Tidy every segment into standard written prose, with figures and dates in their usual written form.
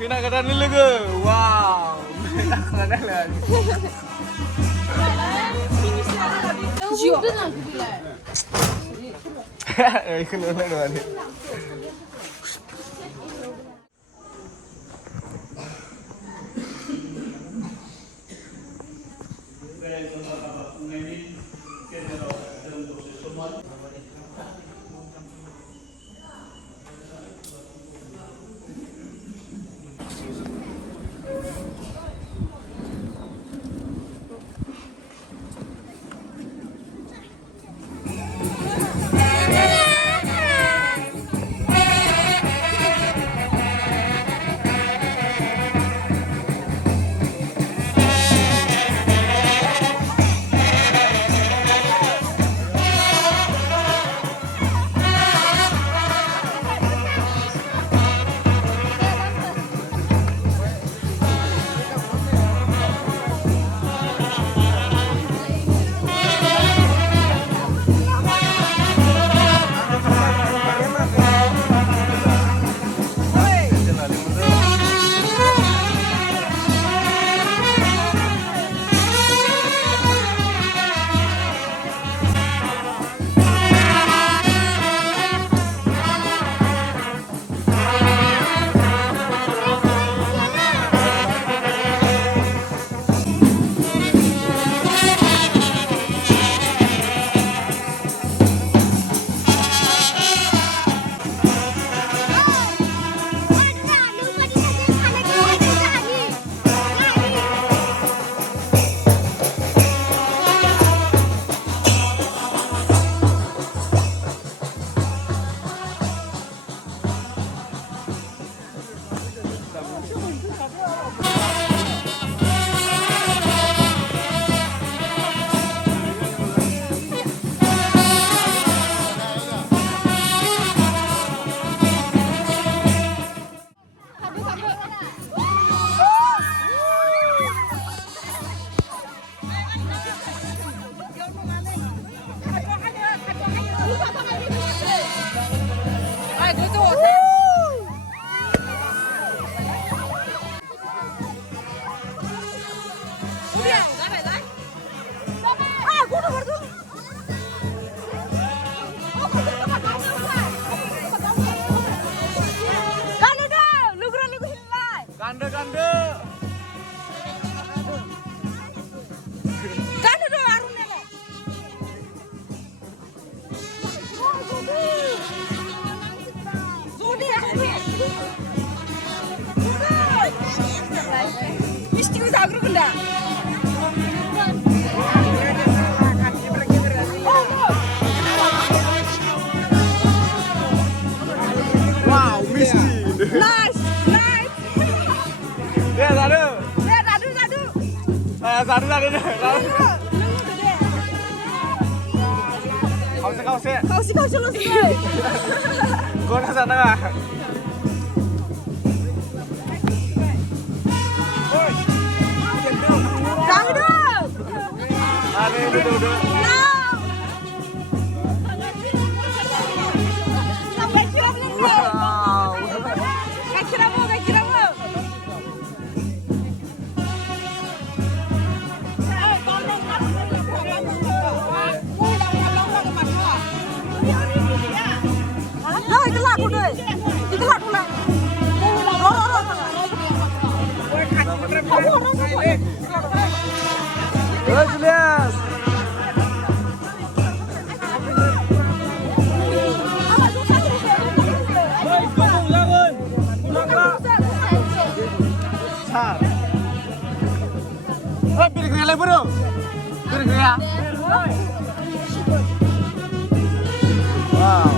Kena kata ni logo. Wow. Tak kena lah. Kena lah ni. Kau lo sekali. Kau nak sana nggak? Dangdut. Ada duduk. Wow. Julius. Pilih kaya bro. Pilih kaya. Wow.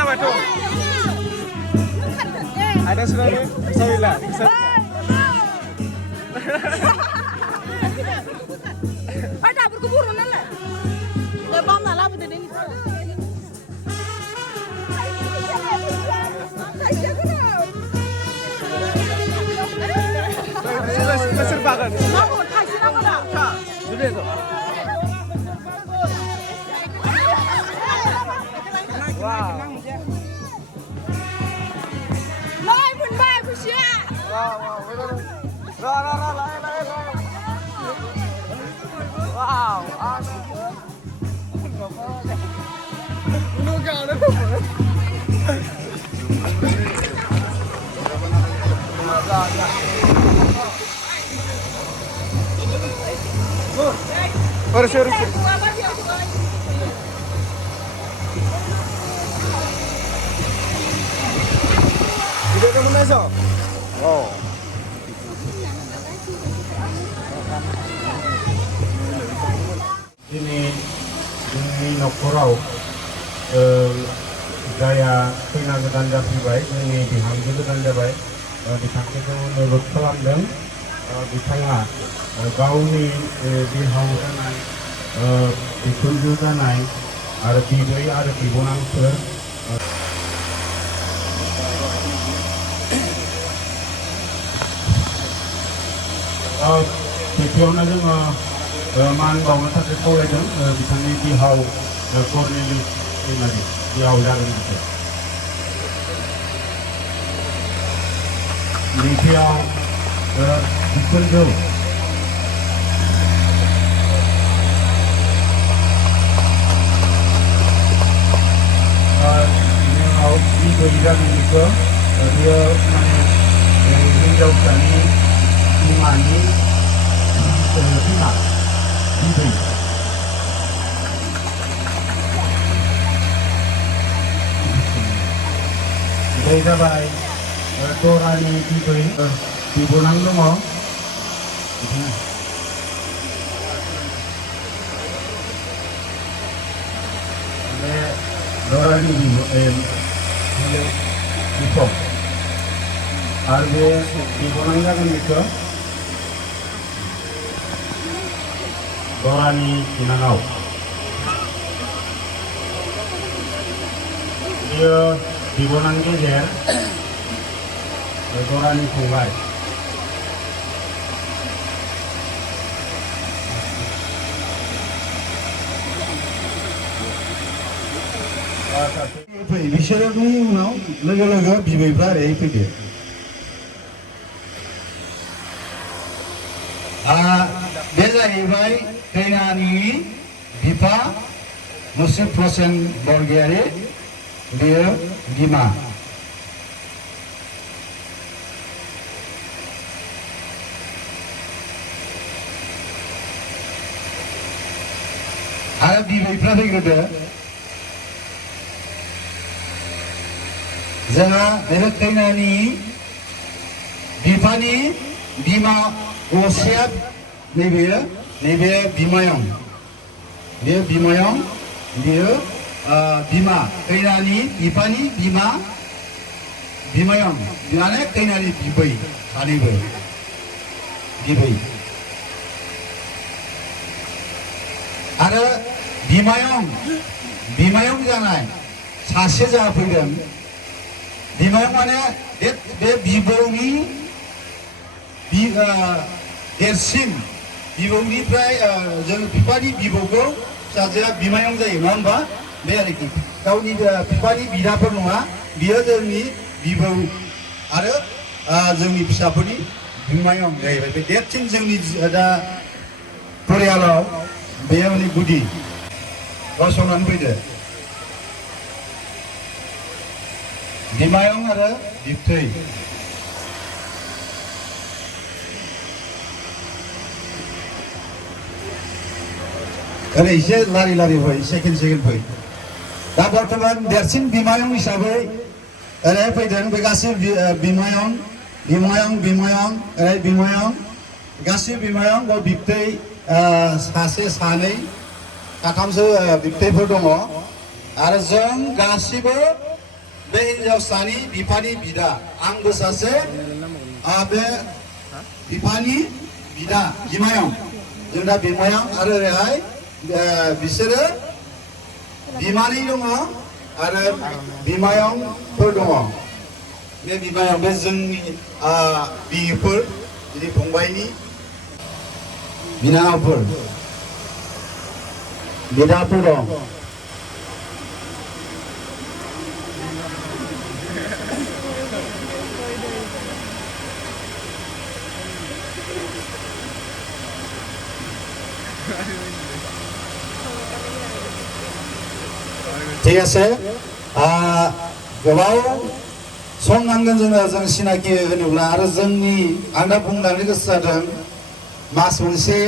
Sabar tuh. Ada sudah nih. Saya bilang. Ada berkeburu nana. Lebam nala betul ini. Sudah serbakan. Mau kasih nama dah. Sudah itu. Wow. Lai pun baik usia. Wow. Wow. Ini enggak ada. Harus. Tidak kamu besok. Oh. Ini nokkorau gaya fैना गोदान जाफैबाय जोंनि बिहामजो गोदान जाबाय बिथांखौ नोजोर खालामदों बिथाङा गावनि बिहाव जानाय बिखुनजो जानाय आरो बिबै आरो बिबोनांफोर बेयावनो जोङो मान बावनो थाखाय खावलायदों बिथांनि बिहाव कर्नेलियुस दैमारि बिहाव जागोन बिसोर नैथियाव बिखुनजो बिनि उनाव बिबै जागोन बिखौ बियो माने हिन्जावसानि बिमानि बिमा बिबै बे जाबाय दरानि बिबै बिबोनां दङ बे दरानि बिफं आरो बे बिबोनां जागोन बेखौ दरानि बिनानाव बियो बिबोनां गेजेर दरानि फंबाय बिसोरनि उनाव लोगो लोगो बिबैफ्रा ओरै फैदो बे जाहैबाय खैनानि बिफा मुसुफ हुसेन बरगयारी बेयो बिमा आरो बिबैफ्रा फैग्रोदो जोंहा बे खैनानि बिफानि बिमा असेया नैबे बिमायं बेयो बिमायं बेयो बिमा खैनानि बिफानि बिमा बिमायं माने खैनानि बिबै सानैबो बिबै आरो बिमायं जानाय सासे जाफैदों बिमायं माने बे बिबौनि देरसिन बिबौनिफ्राय जों बिफानि बिबौखौ फिसाजोआ बिमायं जायो नङा होमबा बे आरोखि गावनि बिफानि बिदाफोर नङा बियो जोंनि बिबौ आरो जोंनि फिसाफोरनि बिमायं जाहैबाय बे देरसिन जोंनि दा परियालाव बे माने गुदि गसंनानै फैदो बिमायं आरो बिबथै ओरै एसे लारि फै सेकेन्ड फै दा बर्थमान देरसिन बिमायं हिसाबै ओरै फैदों बे गासिबो बिमायं ओरै बिमायं गासिबो बिमायं बा बिबथै सासे सानै साथामसो बिबथैफोर दङ आरो जों गासिबो बे हिनजावसानि बिफानि बिदा आंबो सासे बे बिफानि बिदा बिमायं जों दा बिमायं आरो ओरैहाय बिसोरो बिमानै दङ आरो बिमायंफोर दङ बे बिमायं बे जोंनि बिफोर बिदि फंबायनि बिनानावफोर बिदाफोर दं ঠিক আছে गोबाव सम नांगोन जों सिनाखि होनोब्ला आरो जोंनि आं दा बुंनानै गोसो जादों मास मोनसे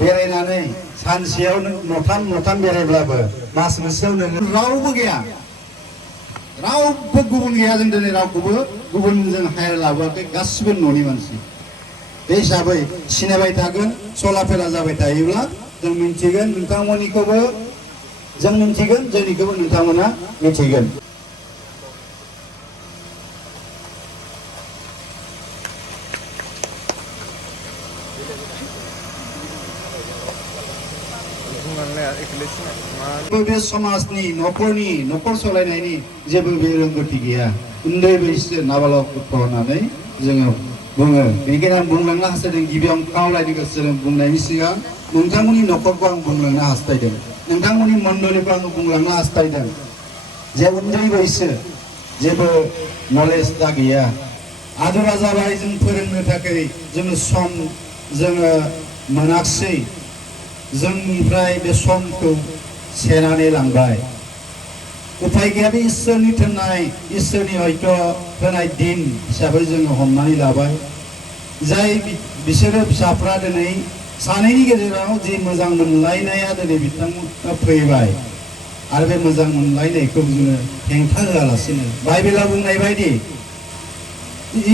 बेरायनानै सानसेयाव न'थाम बेरायब्लाबो मास मोनसेयाव नोङो रावबो गैया रावबो गुबुन गैया जों दिनै रावखौबो गुबुन जों हायर लाबोआखै गासिबो न'नि मानसि बे हिसाबै सिनायबाय थागोन चला फेला जाबाय थायोब्ला जों मिन्थिगोन नोंथांमोननिखौबो जों मिन्थिगोन जोंनिखौबो नोंथांमोना मिन्थिगोन बे समाजनि न'खर सलायनायनि जेबो बे रोंगौथि गैया उन्दै बैसो नाबालक गथ' होननानै जोङो बुङो बेनिखायनो आं बुंलांनो हास्थायदों गिबियाव खावलायनो गोसो जादों बुंनायनि सिगां नोंथांमोननि न'खरखौ आं बुंलांनो हास्थायदों नोंथांमोननि मण्डलिखौ आं बुंलांनो हास्थायदों जे उन्दै बैसो जेबो नलेज दा गैया आदुरा जाबाय जों फोरोंनो थाखाय जोङो सम जोङो मोनाखसै जोंनिफ्राय बे समखौ सेनानै लांबाय उफाय गैया बे इसोरनि थोननाय इसोरनि हयथ' होनाय दिन हिसाबै जोङो हमनानै लाबाय जाय बिसोरो फिसाफ्रा दिनै सानैनि गेजेराव जि मोजां मोनलायनाया दिनै बिथांमोना फैबाय आरो बे मोजां मोनलायनायखौ जोङो हेंथा होआलासिनो बाइबेलाव बुंनाय बायदि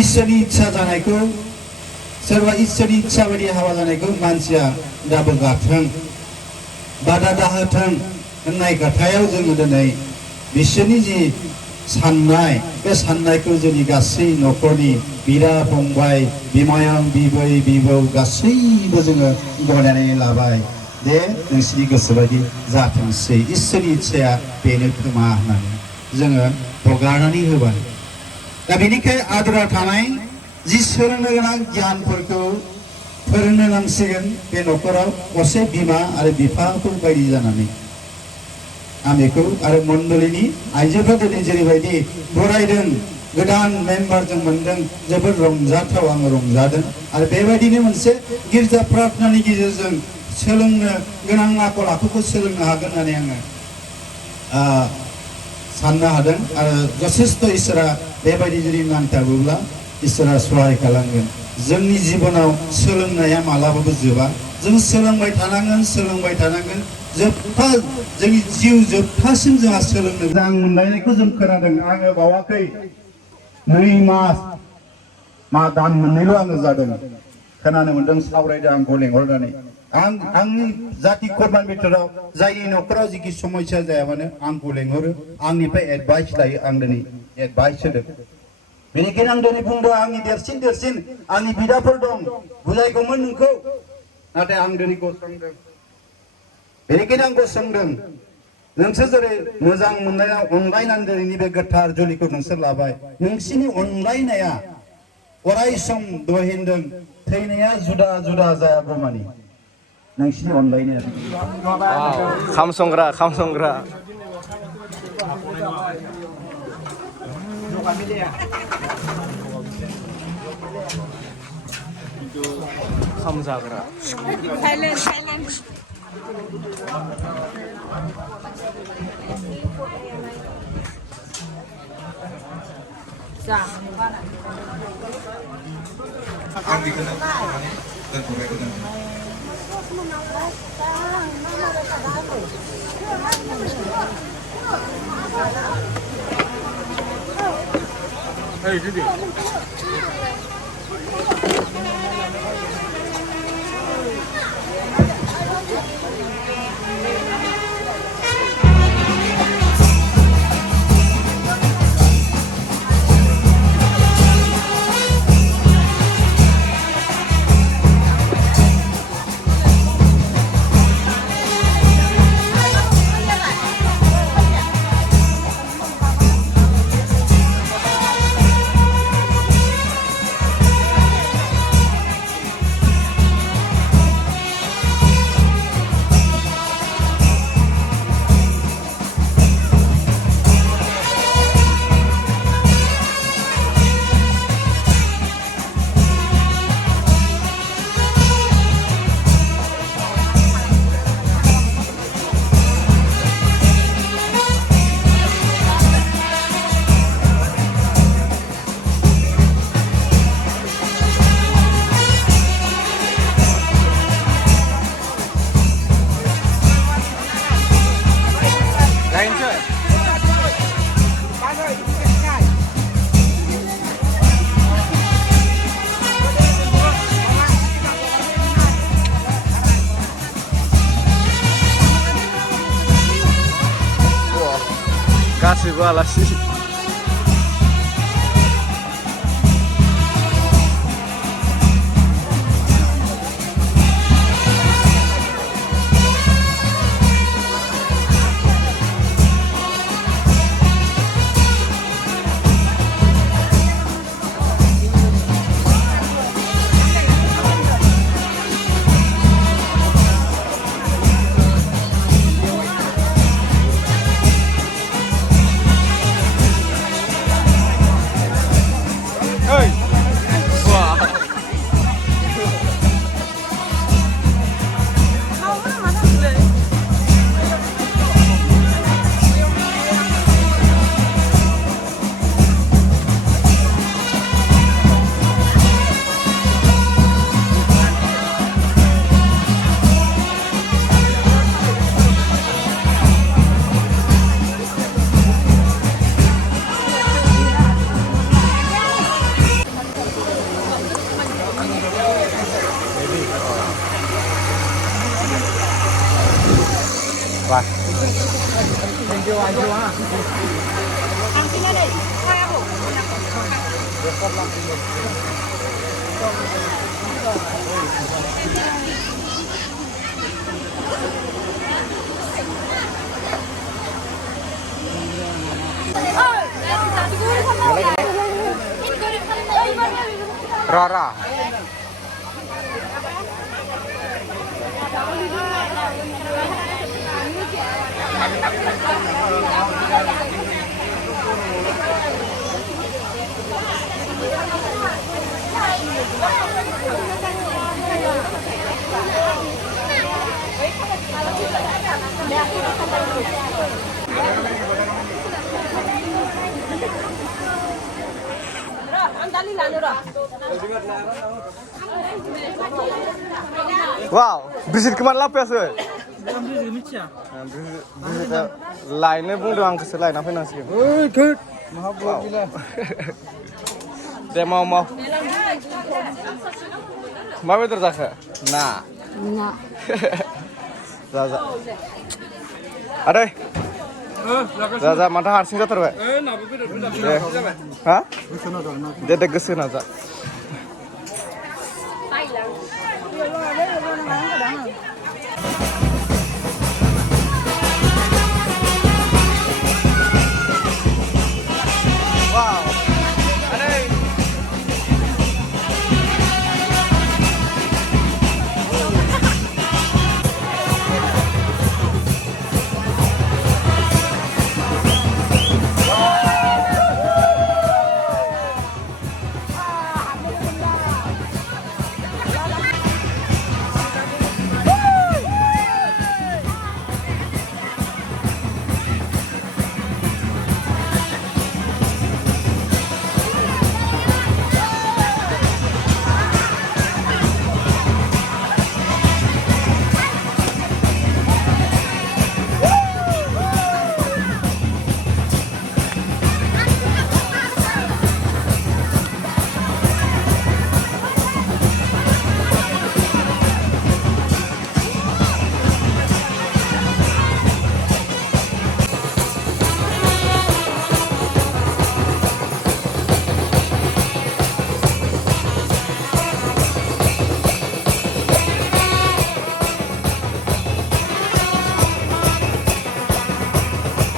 इसोरनि इच्छा जानायखौ सोरबा इसोरनि इच्छा बायदि हाबा जानायखौ मानसिया दाबोगाथों बादा दाहोथों होननाय खोथायाव जोङो दिनै बिसोरनि जि साननाय बे साननायखौ जोंनि गासै न'खरनि बिदा फंबाय बिमायं बिबै बिबौ गासैबो जोङो गनायनानै लाबाय दे नोंसिनि गोसो बायदि जाथोंसै इसोरनि इच्छाया बेनो खोमा होननानै जोङो हगारनानै होबाय दा बेनिखाय आद्रा थानाय जि सोलोंनो गोनां गियानफोरखौ फोरोंनो नांसिगोन बे न'खराव असे बिमा आरो बिफाफोर बायदि जानानै आं बेखौ आरो मण्डलिनि आइजोफोरा दिनै जेरैबायदि बरायदों गोदान मेम्बार जों मोनदों जोबोद रंजाथाव आङो रंजादों आरो बेबायदिनो मोनसे गिर्जा प्रार्थनानि गेजेरजों सोलोंनो गोनां आखल आखुखौ सोलोंनो हागोन होननानै आङो साननो हादों आरो जथेस्थ' इसोरा बेबायदि जुदि नांथाबोब्ला इसोरा सहाय खालामगोन जोंनि जिबनाव सोलोंनाया मालाबाबो जोबा जों सोलोंबाय थानांगोन जोबथा जोंनि जिउ जोबथासिम जोंहा सोलोंनो मोजां मोनलायनायखौ जों खोनादों आङो बावाखै 2 मास दान मोननैल' आङो जादों खोनानो मोनदों सावरायदों आंखौ लेंहरनानै आंनि जाति खुरमान बिथोराव जायनि न'खराव जिखि समस्या जाया मानो आंखौ लेंहरो आंनिफ्राय एडभाइस लायो आं दिनै एडभाइस होदों बेनिखायनो आं दिनै बुंदों आंनि देरसिन आंनि बिदाफोर दं बुजायगौमोन नोंखौ नाथाय आं दिनै गसंदों बेनिखायनो आं गसंदों नोंसोर जेरै मोजां मोनलायना अनलायनानै दिनैनि बे गोथार जुलिखौ नोंसोर लाबाय नोंसिनि अनलायनाया अराय सम दहाय होनदों थैनाया जुदा जायागौमानि नोंसिनि अनलायनाया खाम संग्रा खाम जाग्रा साइलेन्ट जा आं बेखौनो दोनथ'बाय गोजोन्थों ओइ दिदी गासिबो आलासि Vâng. Rara. Wow, bisik kemana lapis ya? Bisik lainnya bukan doang keselain apa nasi? Oh, good. Maaf gila. Dia mau. Mau betul tak? Nah. Nah. Zaza. Ada? Zaza mata harsing jatuh terus. Hah? Dia degesin aja.